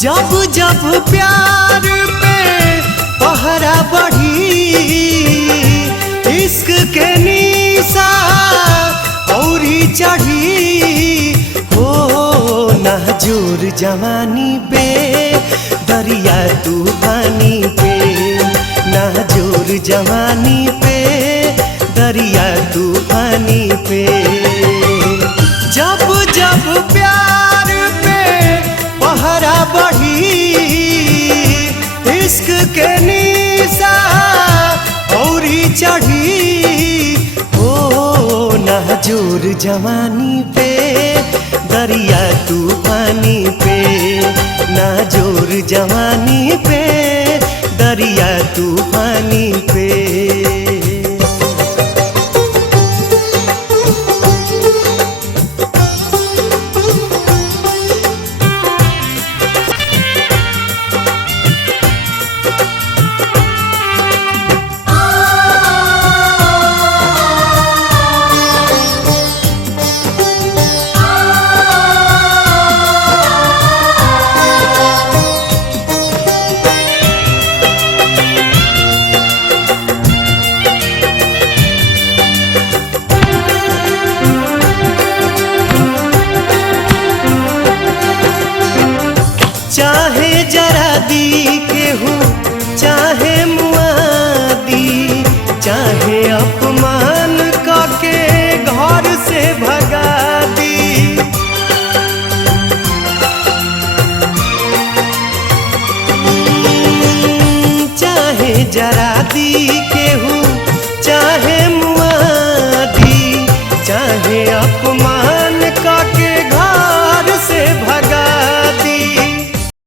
जब जब प्यार पे पहरा बढ़ी, इश्क के निशा औरी चढ़ी हो। नाजुर जवानी पे दरिया तूफानी पे, नाजुर जवानी पे दरिया तूफानी पे। जब जब प्यार पे पहरा बढ़ी, इश्क के निशा औरी चढ़ी हो। नाजुर जवानी पे दरिया तूफानी पे, नाजुर जवानी पे दरिया तूफानी पे। चाहे जरा दी के हूँ, चाहे मुआदी, चाहे अपमान करके घर से भगा दी। चाहे जरा दी के हूँ,